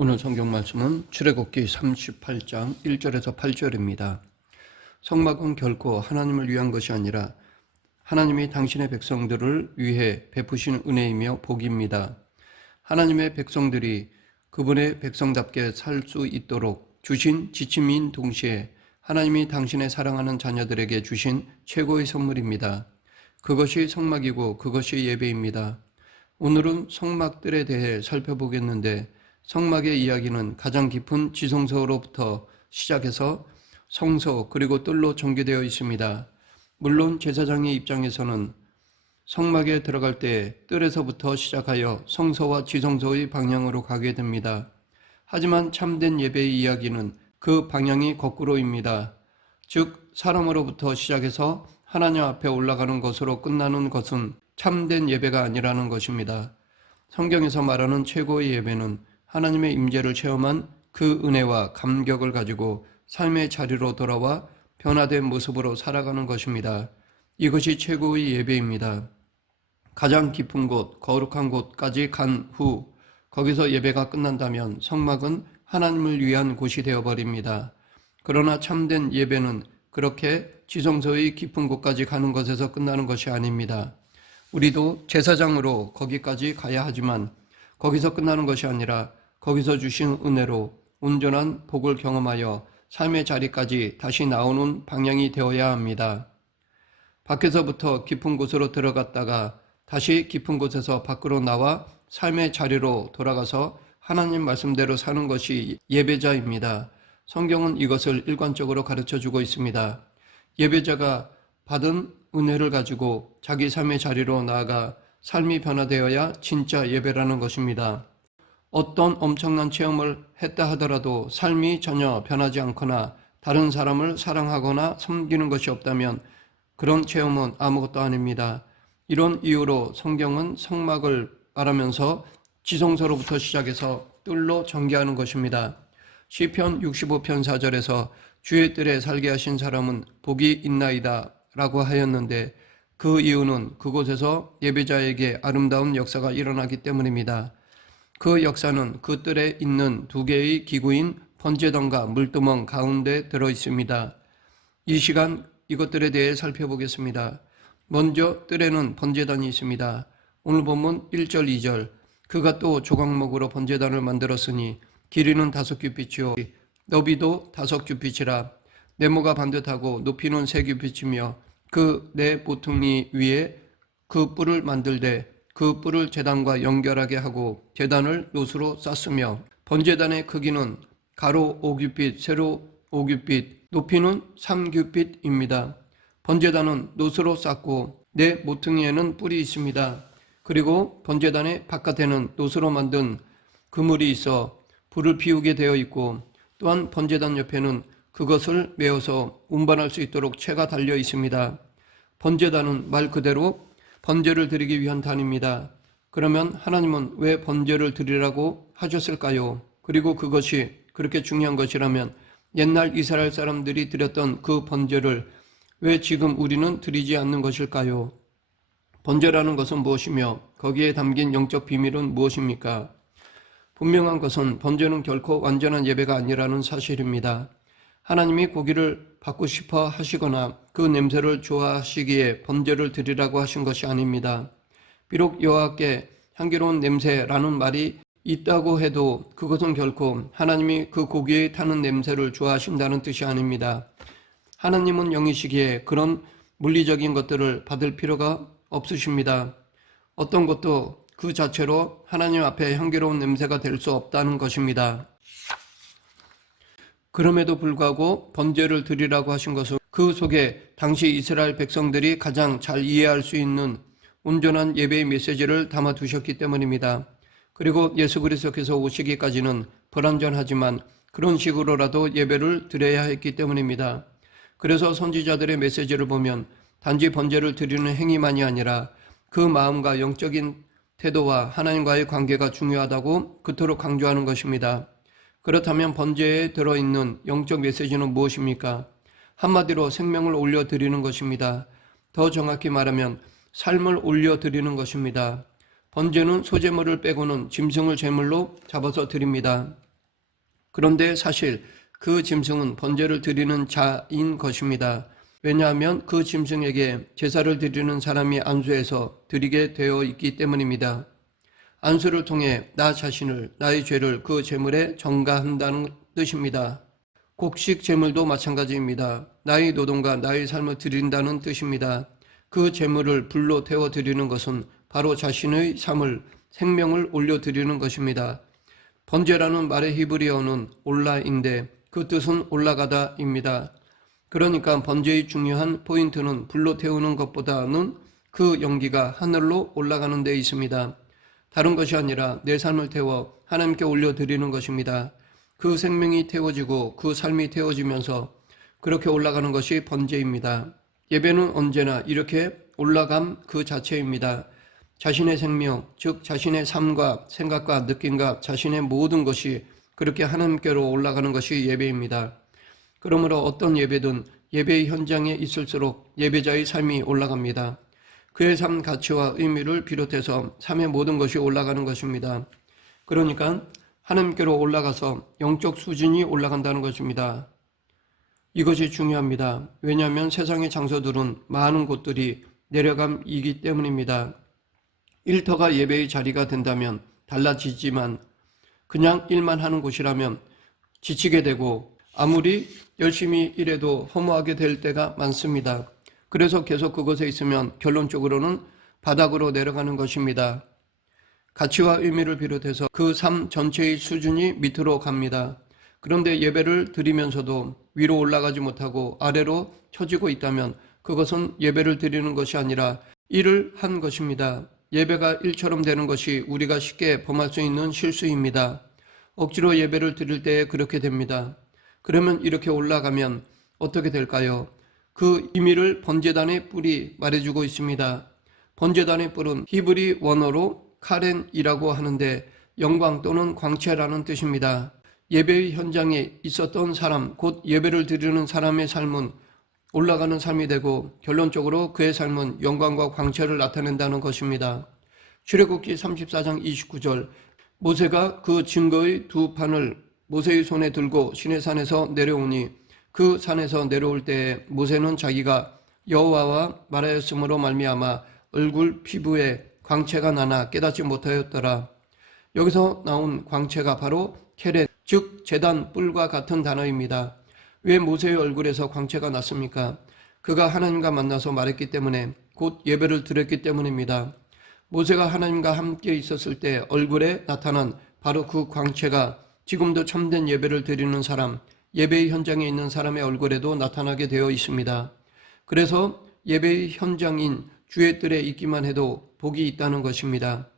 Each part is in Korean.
오늘 성경 말씀은 출애굽기 38장 1절에서 8절입니다. 성막은 결코 하나님을 위한 것이 아니라 하나님이 당신의 백성들을 위해 베푸신 은혜이며 복입니다. 하나님의 백성들이 그분의 백성답게 살 수 있도록 주신 지침인 동시에 하나님이 당신의 사랑하는 자녀들에게 주신 최고의 선물입니다. 그것이 성막이고 그것이 예배입니다. 오늘은 성막들에 대해 살펴보겠는데 성막의 이야기는 가장 깊은 지성소로부터 시작해서 성소 그리고 뜰로 전개되어 있습니다. 물론 제사장의 입장에서는 성막에 들어갈 때 뜰에서부터 시작하여 성소와 지성소의 방향으로 가게 됩니다. 하지만 참된 예배의 이야기는 그 방향이 거꾸로입니다. 즉 사람으로부터 시작해서 하나님 앞에 올라가는 것으로 끝나는 것은 참된 예배가 아니라는 것입니다. 성경에서 말하는 최고의 예배는 하나님의 임재를 체험한 그 은혜와 감격을 가지고 삶의 자리로 돌아와 변화된 모습으로 살아가는 것입니다. 이것이 최고의 예배입니다. 가장 깊은 곳, 거룩한 곳까지 간 후 거기서 예배가 끝난다면 성막은 하나님을 위한 곳이 되어버립니다. 그러나 참된 예배는 그렇게 지성소의 깊은 곳까지 가는 것에서 끝나는 것이 아닙니다. 우리도 제사장으로 거기까지 가야 하지만 거기서 끝나는 것이 아니라 거기서 주신 은혜로 온전한 복을 경험하여 삶의 자리까지 다시 나오는 방향이 되어야 합니다. 밖에서부터 깊은 곳으로 들어갔다가 다시 깊은 곳에서 밖으로 나와 삶의 자리로 돌아가서 하나님 말씀대로 사는 것이 예배자입니다. 성경은 이것을 일관적으로 가르쳐주고 있습니다. 예배자가 받은 은혜를 가지고 자기 삶의 자리로 나아가 삶이 변화되어야 진짜 예배라는 것입니다. 어떤 엄청난 체험을 했다 하더라도 삶이 전혀 변하지 않거나 다른 사람을 사랑하거나 섬기는 것이 없다면 그런 체험은 아무것도 아닙니다. 이런 이유로 성경은 성막을 말하면서 지성소로부터 시작해서 뜰로 전개하는 것입니다. 시편 65편 4절에서 주의 뜰에 살게 하신 사람은 복이 있나이다 라고 하였는데 그 이유는 그곳에서 예배자에게 아름다운 역사가 일어나기 때문입니다. 그 역사는 그 뜰에 있는 두 개의 기구인 번제단과 물두멍 가운데 들어 있습니다. 이 시간 이것들에 대해 살펴보겠습니다. 먼저 뜰에는 번제단이 있습니다. 오늘 본문 1절 2절 그가 또 조각목으로 번제단을 만들었으니 길이는 5규빗이요 너비도 5규빗이라 네모가 반듯하고 높이는 3규빗이며 그 네 모퉁이 위에 그 뿔을 만들되 그 뿔을 제단과 연결하게 하고 제단을 노수로 쌌으며 번제단의 크기는 가로 5규빗, 세로 5규빗, 높이는 3규빗입니다. 번제단은 노수로 쌌고 네 모퉁이에는 뿔이 있습니다. 그리고 번제단의 바깥에는 노수로 만든 그물이 있어 불을 피우게 되어 있고 또한 번제단 옆에는 그것을 메어서 운반할 수 있도록 채가 달려 있습니다. 번제단은 말 그대로 번제를 드리기 위한 단입니다. 그러면 하나님은 왜 번제를 드리라고 하셨을까요? 그리고 그것이 그렇게 중요한 것이라면 옛날 이스라엘 사람들이 드렸던 그 번제를 왜 지금 우리는 드리지 않는 것일까요? 번제라는 것은 무엇이며 거기에 담긴 영적 비밀은 무엇입니까? 분명한 것은 번제는 결코 완전한 예배가 아니라는 사실입니다. 하나님이 고기를 받고 싶어 하시거나 그 냄새를 좋아하시기에 번제를 드리라고 하신 것이 아닙니다. 비록 여호와께 향기로운 냄새라는 말이 있다고 해도 그것은 결코 하나님이 그 고기에 타는 냄새를 좋아하신다는 뜻이 아닙니다. 하나님은 영이시기에 그런 물리적인 것들을 받을 필요가 없으십니다. 어떤 것도 그 자체로 하나님 앞에 향기로운 냄새가 될 수 없다는 것입니다. 그럼에도 불구하고 번제를 드리라고 하신 것은 그 속에 당시 이스라엘 백성들이 가장 잘 이해할 수 있는 온전한 예배의 메시지를 담아 두셨기 때문입니다. 그리고 예수 그리스도께서 오시기까지는 불완전하지만 그런 식으로라도 예배를 드려야 했기 때문입니다. 그래서 선지자들의 메시지를 보면 단지 번제를 드리는 행위만이 아니라 그 마음과 영적인 태도와 하나님과의 관계가 중요하다고 그토록 강조하는 것입니다. 그렇다면 번제에 들어있는 영적 메시지는 무엇입니까? 한마디로 생명을 올려드리는 것입니다. 더 정확히 말하면 삶을 올려드리는 것입니다. 번제는 소제물을 빼고는 짐승을 제물로 잡아서 드립니다. 그런데 사실 그 짐승은 번제를 드리는 자인 것입니다. 왜냐하면 그 짐승에게 제사를 드리는 사람이 안수해서 드리게 되어 있기 때문입니다. 안수를 통해 나 자신을, 나의 죄를 그 제물에 전가한다는 뜻입니다. 곡식 제물도 마찬가지입니다. 나의 노동과 나의 삶을 드린다는 뜻입니다. 그 제물을 불로 태워 드리는 것은 바로 자신의 삶을, 생명을 올려 드리는 것입니다. 번제라는 말의 히브리어는 올라인데 그 뜻은 올라가다입니다. 그러니까 번제의 중요한 포인트는 불로 태우는 것보다는 그 연기가 하늘로 올라가는 데 있습니다. 다른 것이 아니라 내 삶을 태워 하나님께 올려드리는 것입니다. 그 생명이 태워지고 그 삶이 태워지면서 그렇게 올라가는 것이 번제입니다. 예배는 언제나 이렇게 올라감 그 자체입니다. 자신의 생명, 즉 자신의 삶과 생각과 느낌과 자신의 모든 것이 그렇게 하나님께로 올라가는 것이 예배입니다. 그러므로 어떤 예배든 예배의 현장에 있을수록 예배자의 삶이 올라갑니다. 그의 삶 가치와 의미를 비롯해서 삶의 모든 것이 올라가는 것입니다. 그러니까 하나님께로 올라가서 영적 수준이 올라간다는 것입니다. 이것이 중요합니다. 왜냐하면 세상의 장소들은 많은 곳들이 내려감이기 때문입니다. 일터가 예배의 자리가 된다면 달라지지만 그냥 일만 하는 곳이라면 지치게 되고 아무리 열심히 일해도 허무하게 될 때가 많습니다. 그래서 계속 그곳에 있으면 결론적으로는 바닥으로 내려가는 것입니다. 가치와 의미를 비롯해서 그 삶 전체의 수준이 밑으로 갑니다. 그런데 예배를 드리면서도 위로 올라가지 못하고 아래로 처지고 있다면 그것은 예배를 드리는 것이 아니라 일을 한 것입니다. 예배가 일처럼 되는 것이 우리가 쉽게 범할 수 있는 실수입니다. 억지로 예배를 드릴 때에 그렇게 됩니다. 그러면 이렇게 올라가면 어떻게 될까요? 그 의미를 번제단의 뿔이 말해주고 있습니다. 번제단의 뿔은 히브리 원어로 카렌이라고 하는데 영광 또는 광채라는 뜻입니다. 예배의 현장에 있었던 사람, 곧 예배를 드리는 사람의 삶은 올라가는 삶이 되고 결론적으로 그의 삶은 영광과 광채를 나타낸다는 것입니다. 출애굽기 34장 29절 모세가 그 증거의 두 판을 모세의 손에 들고 시내산에서 내려오니 그 산에서 내려올 때에 모세는 자기가 여호와와 말하였으므로 말미암아 얼굴 피부에 광채가 나나 깨닫지 못하였더라. 여기서 나온 광채가 바로 케렌, 즉 제단 뿔과 같은 단어입니다. 왜 모세의 얼굴에서 광채가 났습니까? 그가 하나님과 만나서 말했기 때문에 곧 예배를 드렸기 때문입니다. 모세가 하나님과 함께 있었을 때 얼굴에 나타난 바로 그 광채가 지금도 참된 예배를 드리는 사람, 예배의 현장에 있는 사람의 얼굴에도 나타나게 되어 있습니다. 그래서 예배의 현장인 주의 뜰에 있기만 해도 복이 있다는 것입니다.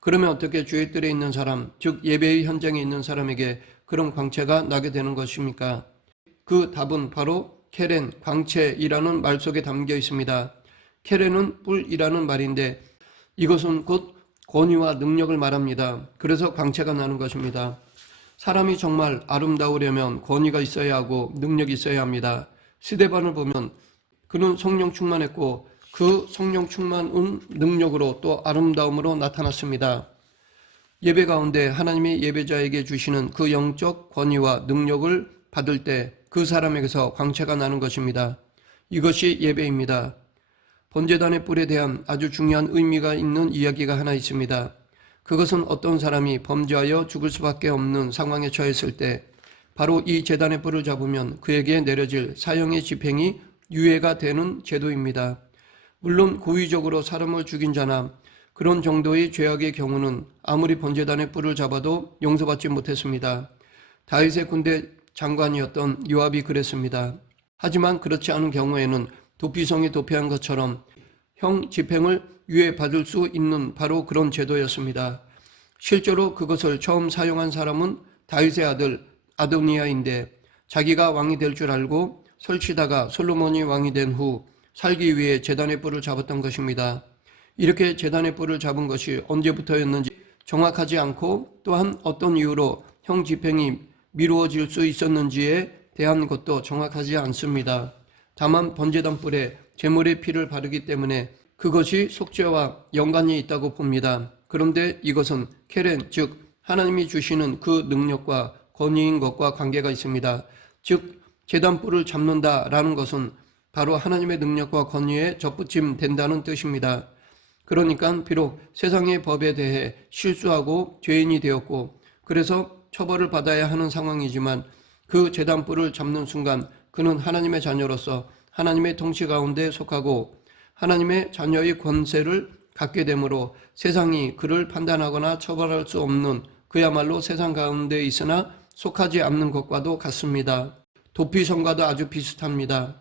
그러면 어떻게 주의 뜰에 있는 사람, 즉 예배의 현장에 있는 사람에게 그런 광채가 나게 되는 것입니까? 그 답은 바로 케렌, 광채이라는 말 속에 담겨 있습니다. 케렌은 뿔이라는 말인데 이것은 곧 권위와 능력을 말합니다. 그래서 광채가 나는 것입니다. 사람이 정말 아름다우려면 권위가 있어야 하고 능력이 있어야 합니다. 스데반을 보면 그는 성령 충만했고 그 성령 충만은 능력으로 또 아름다움으로 나타났습니다. 예배 가운데 하나님이 예배자에게 주시는 그 영적 권위와 능력을 받을 때 그 사람에게서 광채가 나는 것입니다. 이것이 예배입니다. 번제단의 뿔에 대한 아주 중요한 의미가 있는 이야기가 하나 있습니다. 그것은 어떤 사람이 범죄하여 죽을 수밖에 없는 상황에 처했을 때 바로 이 제단의 뿔을 잡으면 그에게 내려질 사형의 집행이 유예가 되는 제도입니다. 물론 고의적으로 사람을 죽인 자나 그런 정도의 죄악의 경우는 아무리 번제단의 뿔을 잡아도 용서받지 못했습니다. 다윗의 군대 장관이었던 요압이 그랬습니다. 하지만 그렇지 않은 경우에는 도피성이 도피한 것처럼 형 집행을 유예받을 수 있는 바로 그런 제도였습니다. 실제로 그것을 처음 사용한 사람은 다윗의 아들 아도니아인데 자기가 왕이 될 줄 알고 설치다가 솔로몬이 왕이 된 후 살기 위해 제단의 뿔을 잡았던 것입니다. 이렇게 제단의 뿔을 잡은 것이 언제부터였는지 정확하지 않고 또한 어떤 이유로 형 집행이 미루어질 수 있었는지에 대한 것도 정확하지 않습니다. 다만 번제단 뿔에 제물의 피를 바르기 때문에 그것이 속죄와 연관이 있다고 봅니다. 그런데 이것은 케렌, 즉 하나님이 주시는 그 능력과 권위인 것과 관계가 있습니다. 즉 제단불을 잡는다라는 것은 바로 하나님의 능력과 권위에 접붙임 된다는 뜻입니다. 그러니까 비록 세상의 법에 대해 실수하고 죄인이 되었고 그래서 처벌을 받아야 하는 상황이지만 그 제단불을 잡는 순간 그는 하나님의 자녀로서 하나님의 통치 가운데 속하고 하나님의 자녀의 권세를 갖게 되므로 세상이 그를 판단하거나 처벌할 수 없는 그야말로 세상 가운데 있으나 속하지 않는 것과도 같습니다. 도피성과도 아주 비슷합니다.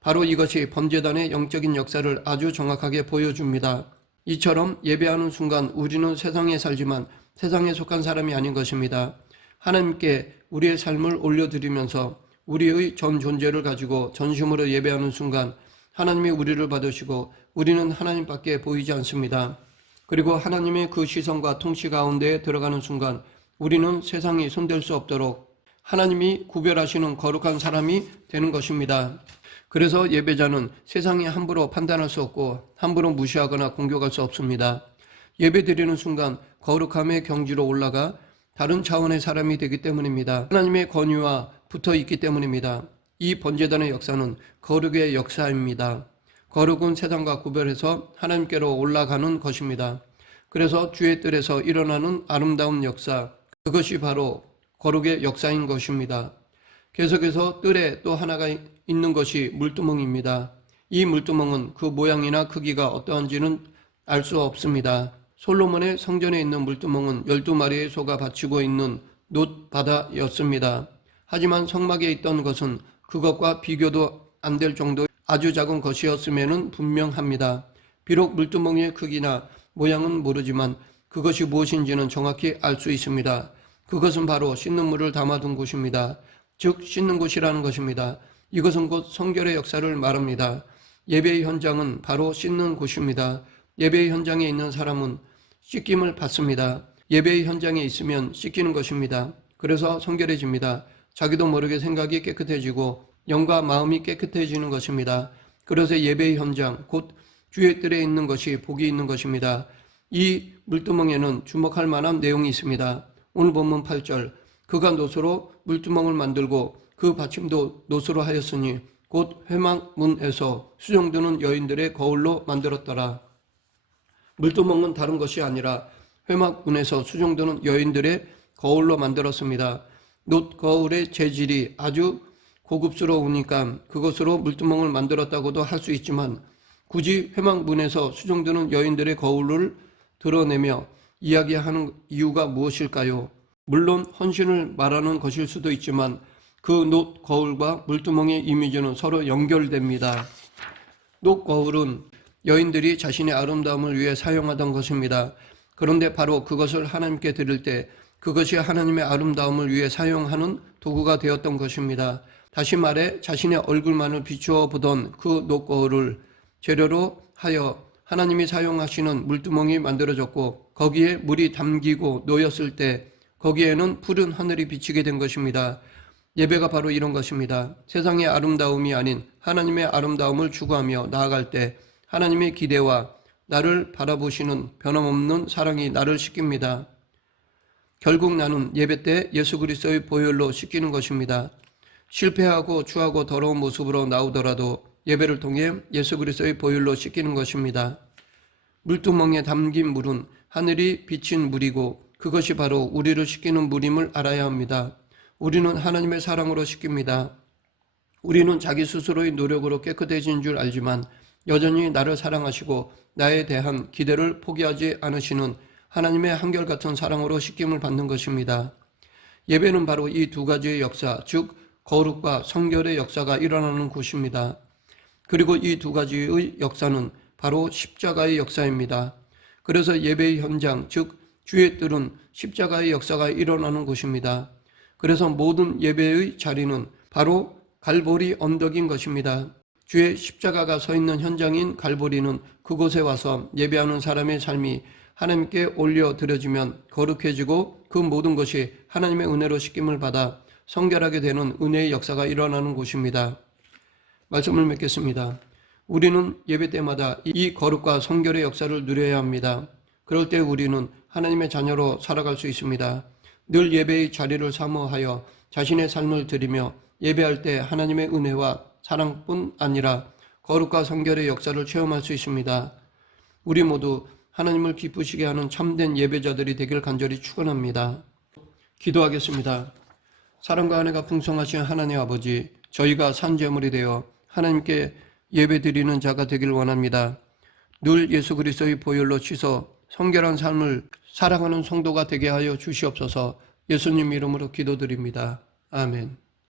바로 이것이 범죄단의 영적인 역사를 아주 정확하게 보여줍니다. 이처럼 예배하는 순간 우리는 세상에 살지만 세상에 속한 사람이 아닌 것입니다. 하나님께 우리의 삶을 올려드리면서 우리의 전 존재를 가지고 전심으로 예배하는 순간 하나님이 우리를 받으시고 우리는 하나님밖에 보이지 않습니다. 그리고 하나님의 그 시선과 통치 가운데에 들어가는 순간 우리는 세상이 손댈 수 없도록 하나님이 구별하시는 거룩한 사람이 되는 것입니다. 그래서 예배자는 세상이 함부로 판단할 수 없고 함부로 무시하거나 공격할 수 없습니다. 예배 드리는 순간 거룩함의 경지로 올라가 다른 차원의 사람이 되기 때문입니다. 하나님의 권위와 붙어 있기 때문입니다. 이 번제단의 역사는 거룩의 역사입니다. 거룩은 세상과 구별해서 하나님께로 올라가는 것입니다. 그래서 주의 뜰에서 일어나는 아름다운 역사, 그것이 바로 거룩의 역사인 것입니다. 계속해서 뜰에 또 하나가 있는 것이 물두멍입니다. 이 물두멍은 그 모양이나 크기가 어떠한지는 알 수 없습니다. 솔로몬의 성전에 있는 물두멍은 12마리의 소가 바치고 있는 놋바다였습니다. 하지만 성막에 있던 것은 그것과 비교도 안 될 정도 아주 작은 것이었음에는 분명합니다. 비록 물두멍의 크기나 모양은 모르지만 그것이 무엇인지는 정확히 알 수 있습니다. 그것은 바로 씻는 물을 담아둔 곳입니다. 즉 씻는 곳이라는 것입니다. 이것은 곧 성결의 역사를 말합니다. 예배의 현장은 바로 씻는 곳입니다. 예배의 현장에 있는 사람은 씻김을 받습니다. 예배의 현장에 있으면 씻기는 것입니다. 그래서 성결해집니다. 자기도 모르게 생각이 깨끗해지고 영과 마음이 깨끗해지는 것입니다. 그래서 예배의 현장, 곧 주의 뜰에 있는 것이 복이 있는 것입니다. 이 물두멍에는 주목할 만한 내용이 있습니다. 오늘 본문 8절, 그가 놋으로 물두멍을 만들고 그 받침도 놋으로 하였으니 곧 회막문에서 수종드는 여인들의 거울로 만들었더라. 물두멍은 다른 것이 아니라 회막문에서 수종드는 여인들의 거울로 만들었습니다. 놋 거울의 재질이 아주 고급스러우니까 그것으로 물두멍을 만들었다고도 할 수 있지만 굳이 회막문에서 수종드는 여인들의 거울을 드러내며 이야기하는 이유가 무엇일까요? 물론 헌신을 말하는 것일 수도 있지만 그 놋 거울과 물두멍의 이미지는 서로 연결됩니다. 놋 거울은 여인들이 자신의 아름다움을 위해 사용하던 것입니다. 그런데 바로 그것을 하나님께 드릴 때 그것이 하나님의 아름다움을 위해 사용하는 도구가 되었던 것입니다. 다시 말해 자신의 얼굴만을 비추어 보던 그 놋 거울을 재료로 하여 하나님이 사용하시는 물두멍이 만들어졌고 거기에 물이 담기고 놓였을 때 거기에는 푸른 하늘이 비치게 된 것입니다. 예배가 바로 이런 것입니다. 세상의 아름다움이 아닌 하나님의 아름다움을 추구하며 나아갈 때 하나님의 기대와 나를 바라보시는 변함없는 사랑이 나를 씻깁니다. 결국 나는 예배 때 예수 그리스도의 보혈로 씻기는 것입니다. 실패하고 추하고 더러운 모습으로 나오더라도 예배를 통해 예수 그리스도의 보혈로 씻기는 것입니다. 물두멍에 담긴 물은 하늘이 비친 물이고 그것이 바로 우리를 씻기는 물임을 알아야 합니다. 우리는 하나님의 사랑으로 씻깁니다. 우리는 자기 스스로의 노력으로 깨끗해진 줄 알지만 여전히 나를 사랑하시고 나에 대한 기대를 포기하지 않으시는 하나님의 한결같은 사랑으로 씻김을 받는 것입니다. 예배는 바로 이 두 가지의 역사, 즉 거룩과 성결의 역사가 일어나는 곳입니다. 그리고 이 두 가지의 역사는 바로 십자가의 역사입니다. 그래서 예배의 현장, 즉 주의 뜰은 십자가의 역사가 일어나는 곳입니다. 그래서 모든 예배의 자리는 바로 갈보리 언덕인 것입니다. 주의 십자가가 서 있는 현장인 갈보리는 그곳에 와서 예배하는 사람의 삶이 하나님께 올려드려지면 거룩해지고 그 모든 것이 하나님의 은혜로 씻김을 받아 성결하게 되는 은혜의 역사가 일어나는 곳입니다. 말씀을 맺겠습니다. 우리는 예배 때마다 이 거룩과 성결의 역사를 누려야 합니다. 그럴 때 우리는 하나님의 자녀로 살아갈 수 있습니다. 늘 예배의 자리를 사모하여 자신의 삶을 드리며 예배할 때 하나님의 은혜와 사랑뿐 아니라 거룩과 성결의 역사를 체험할 수 있습니다. 우리 모두 하나님을 기쁘시게 하는 참된 예배자들이 되길 간절히 축원합니다. 기도하겠습니다. 사랑과 은혜가 풍성하신 하나님 아버지, 저희가 산제물이 되어 하나님께 예배드리는 자가 되길 원합니다. 늘 예수 그리스도의 보혈로 씻어 성결한 삶을 살아가는 성도가 되게 하여 주시옵소서. 예수님 이름으로 기도드립니다. 아멘.